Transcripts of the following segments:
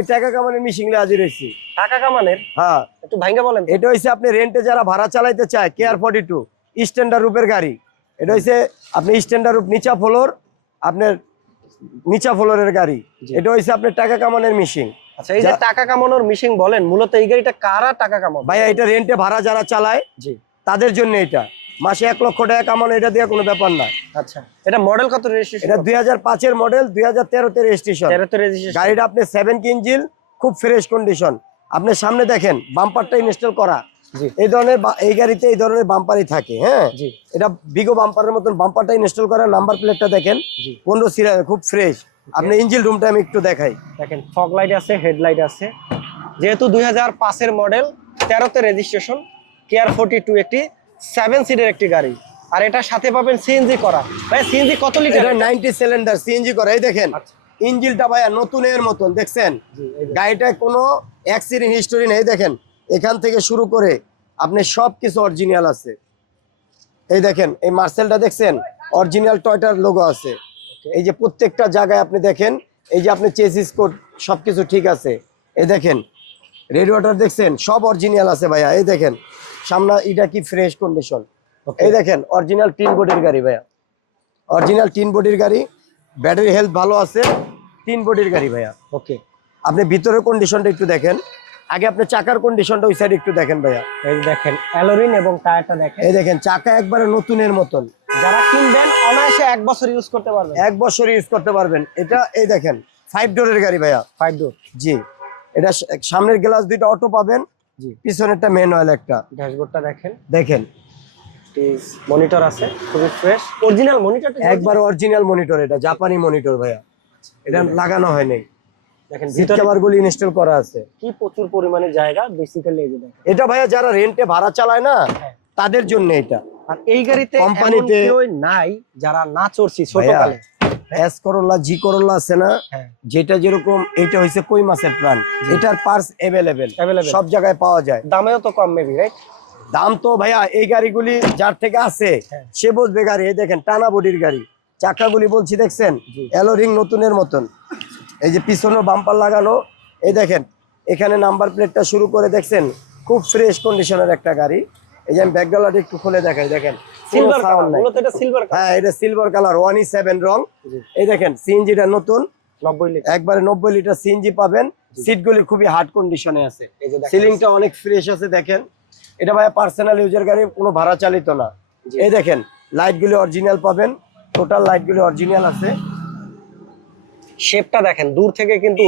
আমি টাকা কামানের মিশিং হাজির হয়েছি। টাকা কামানের? হ্যাঁ। একটু ভাঙ্গা বলেন এটা হচ্ছে আপনি রেন্টে যারা ভাড়া চালাইতে চায় কেয়ার ফর্টি টু স্ট্যান্ডার্ড রূপের গাড়ি। এটা হচ্ছে আপনি স্ট্যান্ডার্ড রূপ নিচা ফ্লোর আপনার নিচা ফ্লোরের গাড়ি। এটা হচ্ছে আপনার টাকা কামানোর মিশিং আচ্ছা এই যে টাকা কামানোর মিশিং বলেন মূলত এই গাড়িটা কারা টাকা কামাবে? ভাইয়া এটা রেন্টে ভাড়া যারা চালায় জি। তাদের জন্য এটা। মাসে এক লক্ষ টাকা কামানো এটা দিয়ে কোনো ব্যাপার না। আচ্ছা। এটা মডেল কত রেজিস্ট্রেশন এটা দুই হাজার পাঁচের মডেল দুই হাজার তেরোতে রেজিস্ট্রেশন তেরোতে রেজিস্ট্রেশন গাড়িটা আপনি সেভেন ইঞ্জিল খুব ফ্রেশ কন্ডিশন আপনি সামনে দেখেন বাম্পারটা ইনস্টল করা। এই ধরনের এই গাড়িতে এই ধরনের বাম্পারই থাকে হ্যাঁ? এটা বিগো বাম্পারের মতন বাম্পারটা ইনস্টল করা নাম্বার প্লেটটা দেখেন। পনেরো সিরা খুব ফ্রেশ আপনি ইঞ্জিন রুমটা আমি একটু দেখাই। দেখেন ফগ লাইট আছে হেডলাইট আছে। যেহেতু দুই হাজার পাঁচের মডেল তেরোতে রেজিস্ট্রেশন কেয়ার ফোর্টি টু একটি। সেভেন সিটের একটি গাড়ি। আর এটা সাথে পাবেন সিএনজি করা। ভাই সিএনজি কত লিটার এটা নাইনটি সিলিন্ডার সিএনজি করা এই দেখেন। আচ্ছা। ইঞ্জিনটা ভাইয়া নতুনের মতন দেখছেন। গাড়িটায় কোনো অ্যাক্সিডেন্ট হিস্টোরি নেই দেখেন। এখান থেকে শুরু করে আপনি সব কিছু অরিজিনাল আছে। এই দেখেন এই মার্সেলটা দেখছেন? অরিজিনাল টয়টার লোগো আছে। এই যে প্রত্যেকটা জায়গায় আপনি দেখেন এই যে আপনি চেসিস কোড সবকিছু ঠিক আছে। এই দেখেন রেড ওয়াটার দেখছেন? সব অরিজিনাল আছে ভাইয়া এই দেখেন। সামনে এটা কি ফ্রেশ কন্ডিশন. এই দেখেন অরিজিনাল টিন বডির গাড়ি ভাইয়া। অরিজিনাল তিন বডির গাড়ি ব্যাটারি হেলথ ভালো আছে তিন বডির গাড়ি ভাইয়া। ওকে আপনি ভিতরের কন্ডিশনটা একটু দেখেন। আগে আপনি চাকার কন্ডিশনটা ওই সাইড একটু দেখেন ভাইয়া। এই দেখেন অ্যালোরিন এবং টায়ারটা দেখেন। এই দেখেন চাকা একবারে নতুনের মতন। যারা কিনবেন অনায়াসে এক বছর ইউজ করতে পারবেন। এক বছর ইউজ করতে পারবেন। এটা এই দেখেন ফাইভ ডোরের গাড়ি ভাইয়া। ফাইভ ডোর জি। এটা সামনের গ্লাস দুইটা অটো পাবেন। জি। পিছনেরটা ম্যানুয়াল একটা। ড্যাশবোর্ডটা দেখেন। দেখেন। মনিটর আছে খুবই ফ্রেশ অরিজিনাল মনিটর একবার অরিজিনাল মনিটর এটা জাপানি মনিটর ভাইয়া। এটা লাগানো হয়নি দেখেন ভিতরে ইনস্টল করা আছে। কি প্রচুর পরিমাণে জায়গা বেসিক্যালি এই যে এটা ভাইয়া যারা রেন্টে ভাড়া চালায় না হ্যাঁ। তাদের জন্য এটা। আর এই গাড়িতে কোম্পানিতে- নাই যারা না চড়ছি ছোট এস করোলা জি করোলা আছে না? হ্যাঁ। যেটা যেরকম এটা হয়েছে কই মাছের প্রাণ? এটার পার্স অ্যাভেলেবেল সব জায়গায় পাওয়া যায়। দামেও তো কম মেবি রাইট দাম তো ভাইয়া এই গাড়িগুলি যার থেকে আছে হ্যাঁ। সে বুঝবে গাড়ি। এই দেখেন টানা বডির গাড়ি। চাকাগুলি বলছি দেখছেন। অ্যালোরিং নতুনের মতন। এই যে পিছনে বাম্পার লাগানো এই দেখেন এখানে নাম্বার প্লেটটা শুরু করে দেখছেন? খুব ফ্রেশ কন্ডিশনের একটা গাড়ি। এই যে আমি ব্যাকডালাটা একটু খুলে দেখাই দেখেন। সিলভার sound নাই। এটা সিলভার হ্যাঁ এটা silver colour one E seven রং। এই দেখেন সিএনজিটা নতুন। 90 লিটার। একবারে নব্বই লিটার সিএনজি পাবেন। সিটগুলি খুবই হার্ড কন্ডিশনে আছে। সিলিংটা অনেক ফ্রেশ আছে দেখেন। এটা ভাই পার্সোনাল ইউজের গাড়ি কোনো ভাড়া চালিত না। এই দেখেন লাইটগুলি অরিজিনাল পাবেন। টোটাল লাইটগুলি অরিজিনাল আছে। শেপটা দেখেন দূর থেকে কিন্তু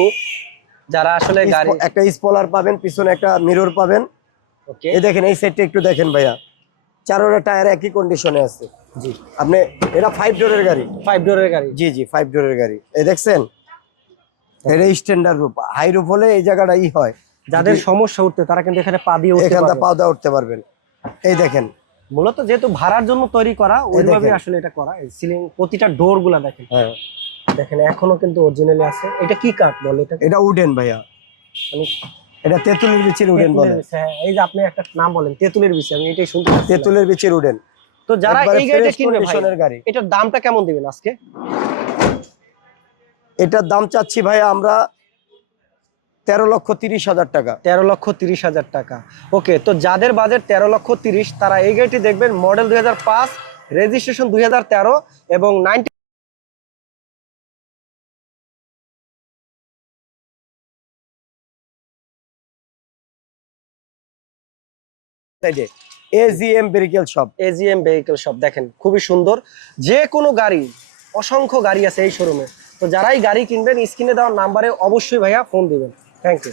যারা আসলে গাড়ি একটা স্পলার পাবেন পিছনে একটা মিরর পাবেন। ওকে এই দেখেন এই সাইডটা একটু দেখেন ভাইয়া। চারোটা টায়ার একই কন্ডিশনে আছে। জি। আপনি এটা ফাইভ ডোরের গাড়ি? ফাইভ ডোরের গাড়ি। জি জি ফাইভ ডোরের গাড়ি। এই দেখছেন? এটা স্ট্যান্ডার্ড রূপ। হাই রূপ হলে এই জায়গাটা ই হয়। যাদের সমস্যা উঠতে তারা কিন্তু এখানে পা দিয়ে উঠতে পারবে। পাওদা উঠতে পারবেন। এই দেখেন। মূলত যেহেতু ভাড়ার জন্য তৈরি করা ওইভাবে আসলে এটা করা। সিলিং প্রতিটা ডোরগুলা দেখেন। হ্যাঁ। দেখেন এখনও কিন্তু অরিজিনালি আছে। এটা কি কাঠ বলে এটা? এটা উডেন ভাইয়া। মানে এটা তেঁতুলের বিচির উডেন বলে। হ্যাঁ, এই যে আপনি একটা নাম বলেন তেঁতুলের বিচি আমি এটাই শুনতে তেঁতুলের বিচির উডেন। তো যারা এই গাড়িটা কিনবে ভাই গাড়ি। এটার দামটা কেমন দিবেন আজকে? এটার দাম চাচ্ছি ভাইয়া আমরা তেরো লক্ষ তিরিশ হাজার টাকা। তেরো লক্ষ তিরিশ হাজার টাকা। ওকে তো যাদের বাজেট তেরো লক্ষ তিরিশ তারা এই গাড়িটি দেখবেন মডেল দুই হাজার পাঁচ রেজিস্ট্রেশন দুই হাজার তেরো এবং নাইনটি সাইডে AGM vehicle shop AGM vehicle shop দেখেন, খুবই সুন্দর। যে কোনো গাড়ি, অসংখ্য গাড়ি আছে এই শোরুমে তো যারাই গাড়ি কিনবেন, স্ক্রিনে দেওয়ার নাম্বারে অবশ্যই ভাইয়া ফোন দিবেন। Thank you